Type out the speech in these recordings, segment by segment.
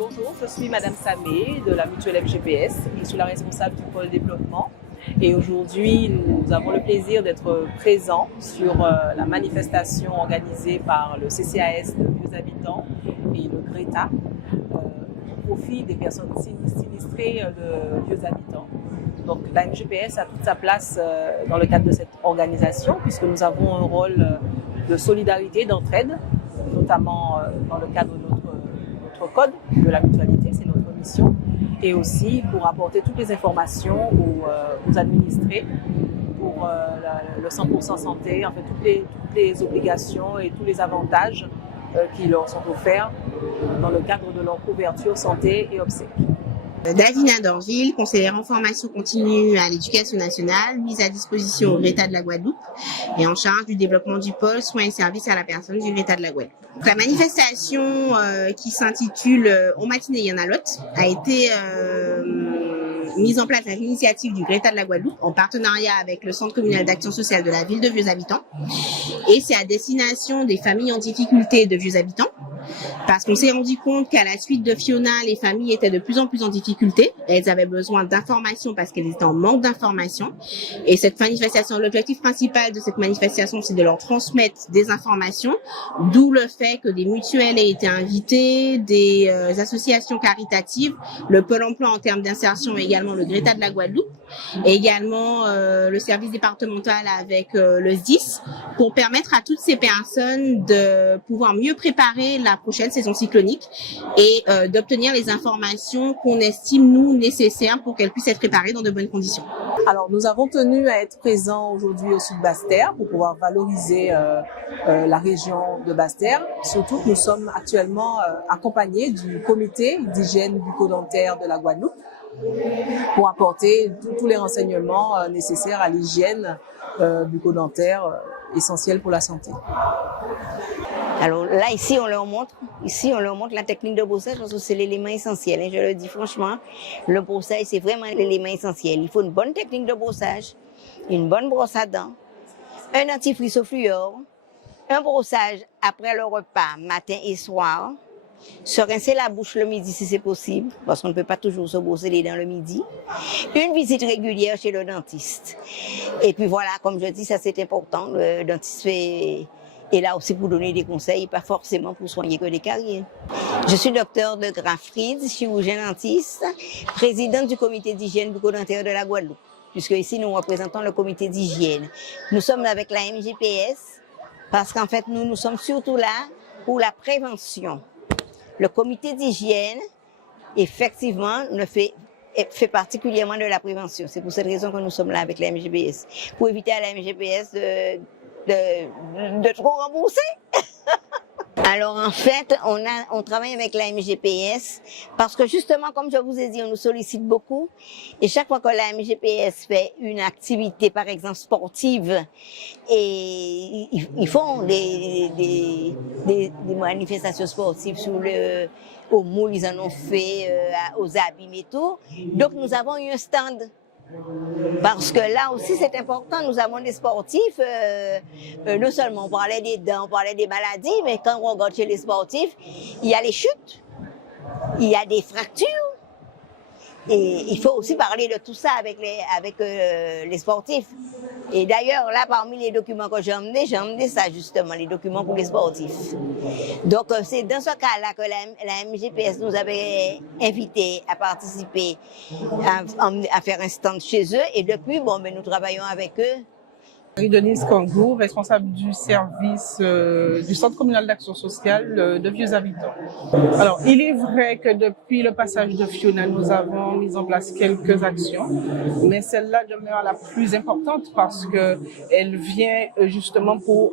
Bonjour, je suis Madame Samé de la mutuelle FGPS et je suis la responsable du pôle développement. Et aujourd'hui, nous avons le plaisir d'être présents sur la manifestation organisée par le CCAS de Vieux Habitants et le GRETA au profit des personnes sinistrées de Vieux Habitants. Donc la MGPS a toute sa place dans le cadre de cette organisation puisque nous avons un rôle de solidarité, d'entraide, notamment dans le cadre de notre code de la mutualité, c'est notre mission, et aussi pour apporter toutes les informations aux administrés pour le 100% santé, en fait toutes les obligations et tous les avantages qui leur sont offerts dans le cadre de leur couverture santé et obsèques. Davina Dorville, conseillère en formation continue à l'Éducation nationale, mise à disposition au GRETA de la Guadeloupe et en charge du développement du pôle soins et services à la personne du GRETA de la Guadeloupe. La manifestation qui s'intitule On matinée, il y en a l'autre a été mise en place à l'initiative du GRETA de la Guadeloupe en partenariat avec le Centre communal d'action sociale de la ville de Vieux Habitants. Et c'est à destination des familles en difficulté de Vieux Habitants parce qu'on s'est rendu compte qu'à la suite de Fiona, les familles étaient de plus en plus en difficulté. Elles avaient besoin d'informations parce qu'elles étaient en manque d'informations. Et cette manifestation, l'objectif principal de cette manifestation, c'est de leur transmettre des informations, d'où le fait que des mutuelles aient été invitées, des associations caritatives, le Pôle emploi en termes d'insertion, mais également le GRETA de la Guadeloupe, et également le service départemental avec le SDIS, pour permettre à toutes ces personnes de pouvoir mieux préparer la prochaine saison cyclonique et d'obtenir les informations qu'on estime, nous, nécessaires pour qu'elles puissent être préparées dans de bonnes conditions. Alors, nous avons tenu à être présents aujourd'hui au Sud Basse-Terre pour pouvoir valoriser la région de Basse-Terre. Surtout que nous sommes actuellement accompagnés du comité d'hygiène bucco-dentaire de la Guadeloupe pour apporter tous les renseignements nécessaires à l'hygiène bucco-dentaire essentielle pour la santé. Alors là, ici, on leur montre la technique de brossage parce que c'est l'élément essentiel. Et je le dis franchement, le brossage, c'est vraiment l'élément essentiel. Il faut une bonne technique de brossage, une bonne brosse à dents, un dentifrice au fluor, un brossage après le repas, matin et soir, se rincer la bouche le midi si c'est possible, parce qu'on ne peut pas toujours se brosser les dents le midi, une visite régulière chez le dentiste. Et puis voilà, comme je dis, ça c'est important, le dentiste est là aussi pour donner des conseils, pas forcément pour soigner que des caries. Je suis docteur de Grafried, chirurgien dentiste, présidente du comité d'hygiène bucco-dentaire de la Guadeloupe, puisque ici nous représentons le comité d'hygiène. Nous sommes avec la MGPS, parce qu'en fait nous sommes surtout là pour la prévention. Le comité d'hygiène, effectivement, fait particulièrement de la prévention. C'est pour cette raison que nous sommes là avec la MGPS, pour éviter à la MGPS de trop rembourser. Alors en fait, on travaille avec la MGPS parce que justement, comme je vous ai dit, on nous sollicite beaucoup. Et chaque fois que la MGPS fait une activité, par exemple sportive, et ils font des manifestations sportives au moule, ils en ont fait aux abîmes et tout. Donc nous avons eu un stand. Parce que là aussi c'est important, nous avons des sportifs, non seulement on parlait des dents, on parlait des maladies, mais quand on regarde chez les sportifs, il y a les chutes, il y a des fractures. Et il faut aussi parler de tout ça avec les sportifs. Et d'ailleurs, là, parmi les documents que j'ai emmenés ça justement, les documents pour les sportifs. Donc, c'est dans ce cas-là que la MGPS nous avait invités à participer, à faire un stand chez eux. Et depuis, nous travaillons avec eux. Marie-Denise Kangou, responsable du service du Centre communal d'action sociale de Vieux Habitants. Alors, il est vrai que depuis le passage de Fiona, nous avons mis en place quelques actions, mais celle-là demeure la plus importante parce qu'elle vient justement pour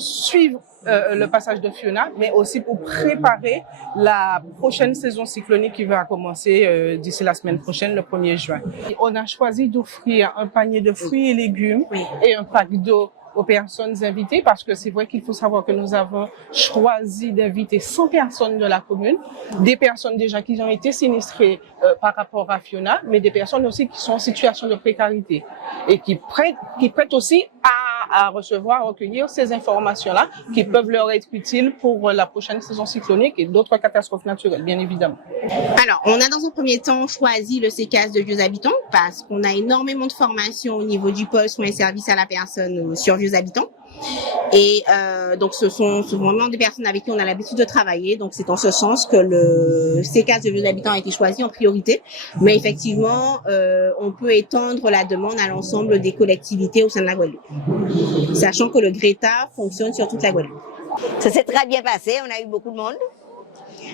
suivre le passage de Fiona, mais aussi pour préparer la prochaine saison cyclonique qui va commencer d'ici la semaine prochaine, le 1er juin. Et on a choisi d'offrir un panier de fruits et légumes et un pack d'eau aux personnes invitées parce que c'est vrai qu'il faut savoir que nous avons choisi d'inviter 100 personnes de la commune, des personnes déjà qui ont été sinistrées par rapport à Fiona, mais des personnes aussi qui sont en situation de précarité et qui prêtent aussi à recevoir, à recueillir ces informations-là qui peuvent leur être utiles pour la prochaine saison cyclonique et d'autres catastrophes naturelles, bien évidemment. Alors, on a dans un premier temps choisi le CCAS de Vieux Habitants parce qu'on a énormément de formations au niveau du pôle soins et services à la personne sur Vieux Habitants. Et donc, ce sont vraiment des personnes avec qui on a l'habitude de travailler. Donc, c'est en ce sens que le CCAS de Vieux Habitants a été choisi en priorité. Mais effectivement, on peut étendre la demande à l'ensemble des collectivités au sein de la Guadeloupe, sachant que le GRETA fonctionne sur toute la Guadeloupe. Ça s'est très bien passé, on a eu beaucoup de monde.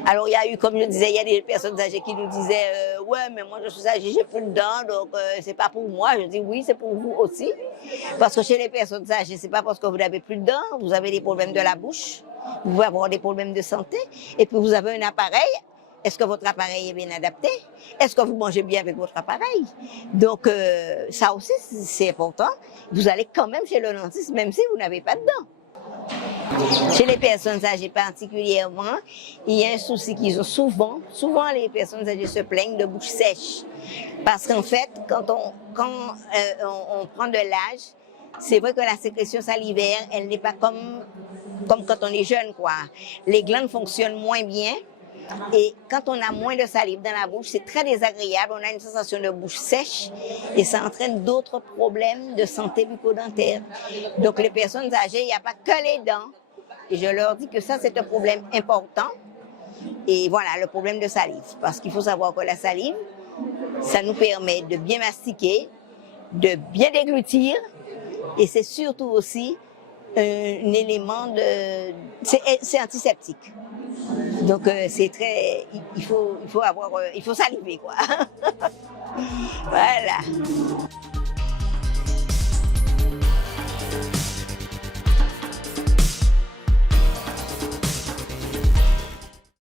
Alors il y a eu, comme je disais, il y a des personnes âgées qui nous disaient ouais, mais moi je suis âgée, j'ai plus de dents, donc c'est pas pour moi. Je dis oui, c'est pour vous aussi. Parce que chez les personnes âgées, c'est pas parce que vous n'avez plus de dents, vous avez des problèmes de la bouche, vous pouvez avoir des problèmes de santé, et puis vous avez un appareil. Est-ce que votre appareil est bien adapté? Est-ce que vous mangez bien avec votre appareil? Donc ça aussi c'est important. Vous allez quand même chez le dentiste, même si vous n'avez pas de dents. Chez les personnes âgées particulièrement, il y a un souci qu'ils ont souvent les personnes âgées se plaignent de bouche sèche. Parce qu'en fait, quand on prend de l'âge, c'est vrai que la sécrétion salivaire, elle n'est pas comme quand on est jeune, quoi. Les glandes fonctionnent moins bien. Et quand on a moins de salive dans la bouche, c'est très désagréable. On a une sensation de bouche sèche et ça entraîne d'autres problèmes de santé bucco-dentaire. Donc les personnes âgées, il n'y a pas que les dents. Et je leur dis que ça, c'est un problème important. Et voilà, le problème de salive. Parce qu'il faut savoir que la salive, ça nous permet de bien mastiquer, de bien déglutir. Et c'est surtout aussi un élément de... C'est antiseptique. Donc c'est très, il faut saliver, quoi. Voilà.